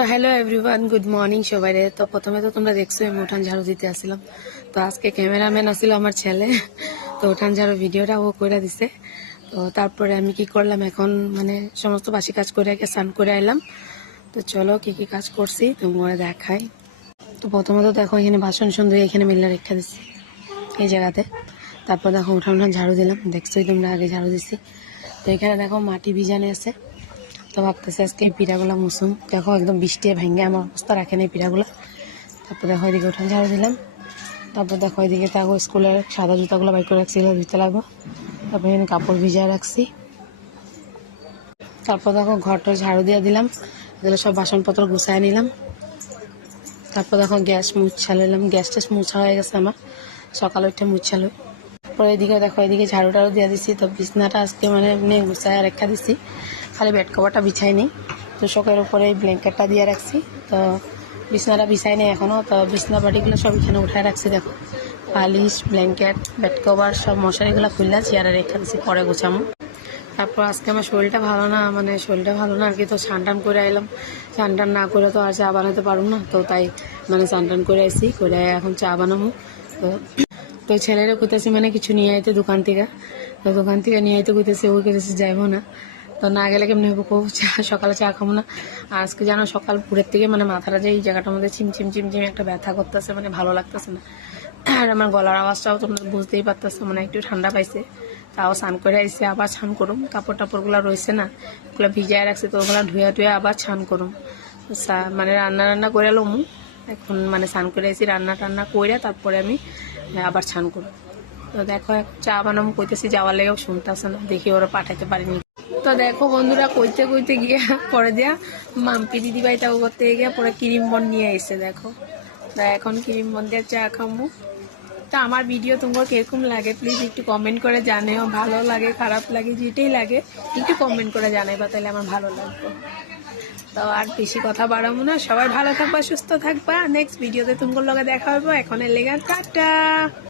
তো hello everyone, good morning সবাই। তো প্রথমে তো তোমরা দেখছো আমি উঠান ঝাড়ু দিতে আসছিলাম। তো আজকে ক্যামেরাম্যান আসছিল আমার ছেলে, তো উঠান ঝাড়ু ভিডিওটা ও করে দিছে। তো তারপরে আমি কি করলাম, এখন মানে সমস্ত বাসি কাজ করে স্নান করে এলাম। তো চলো কি কি কাজ করছি তোমরা দেখাই। তো প্রথমে তো দেখো এখানে বাসন সুন্দর এখানে মিল্লা রেখে দিচ্ছি এই জায়গাতে। তারপর দেখো উঠান ঝাড়ু দিলাম, দেখছোই তোমরা আগে ঝাড়ু দিছি। তো এখানে দেখো মাটি ভিজানে আছে। তো ভাবতেছি আজকে এই পিঠাগুলো মুসুম, দেখো একদম বৃষ্টি ভেঙে আমার অবস্থা রাখে না এই পিঠাগুলো। তারপর দেখো এদিকে উঠান ঝাড়ু দিলাম। তারপর দেখো এদিকে দেখো স্কুলের সাদা জুতাগুলো বাইর করে রাখছি, ধুতে লাগবো। তারপর এখানে কাপড় ভিজায় রাখছি। তারপর দেখো ঘরটা ঝাড়ু দিয়ে দিলাম, এগুলো সব বাসনপত্র গুছায় নিলাম। তারপর দেখো গ্যাস মুছালাম, গ্যাস ট্যাস মুছা হয়ে গেছে আমার, সকালে উঠে মুছালো। পরে এদিকে দেখো এদিকে ঝাড়ু টাড়ু দিয়ে দিচ্ছি। তো বিছনাটা আজকে মানে এমনি গুছায় রেখা দিচ্ছি, খালি বেড কভারটা বিছাই নেই। তো শোকের উপরে এই ব্ল্যাঙ্কেটটা দিয়ে রাখছি। তো বিছনাটা বিছাই নেই এখনও। তো বিছনা বাটিগুলো সব এখানে উঠায় রাখছি, দেখো বালিশ ব্ল্যাঙ্কেট বেড কভার সব মশারিগুলো খুললা চেয়ারে রেখে দিচ্ছি, পরে গোছামো। তারপর আজকে আমার শরীরটা ভালো না, মানে শরীরটা ভালো না আর কি। তো স্নান টান করে এলাম, স্নান টান না করে তো আর চা বানাতে পারবো না। তো তাই মানে স্নান টান করে আসি, করে এখন চা বানাবো। তো তো ছেলেরা কইতেছি মানে কিছু নিয়ে আইতে দোকান থেকে। তো দোকান থেকে নিয়ে আইতে কইতেছি, ওই কইতেছি যাইবো না। তো না গেলে কেমনি হবো, চা সকালে চা খাবো না। আর আজকে জানো সকাল ভোরের থেকে মানে মাথাটা যে এই জায়গাটার মধ্যে চিমচিম চিমচিম একটা ব্যথা করতেছে, মানে ভালো লাগতেছে না। আর আমার গলার আওয়াজটাও তোমরা বুঝতেই পারতেছো, মানে একটু ঠান্ডা পাইছে। তাও স্নান করে আইসে, আবার স্নান করুম। কাপড় টাপড়গুলো রয়েছে না, ওগুলো ভিজায় রাখছে, তো ওগুলো ধুয়ে টুয়ে আবার স্নান করুম। মানে রান্না করে এলাম এখন, মানে স্নান করে আইসি, রান্না টান্না করে তারপরে আমি আবার স্নান করুম। তো দেখো চা বানাবো কইতেছি, যাওয়ার লেগেও শুনতেছে না, দেখি ওরা পাঠাইতে পারিনি। তো দেখো বন্ধুরা, কইতে কইতে গিয়ে পরে দিয়া মাম্পি দিদি ভাইটা করতে গিয়ে পরে ক্রিম বন নিয়ে এসে দেখো। তা এখন ক্রিম বন দিয়ে চা খাবো। তো আমার ভিডিও তোমার কিরকম লাগে প্লিজ একটু কমেন্ট করে জানাও, ভালো লাগে খারাপ লাগে যেটাই লাগে একটু কমেন্ট করে জানাইবা, তাহলে আমার ভালো লাগবে। তো আর বেশি কথা বাড়াবো না, সবাই ভালো থাকবা সুস্থ থাকবা, নেক্সট ভিডিওতে তোমার লগে দেখা হইব। এখন এর লেগে টাটা।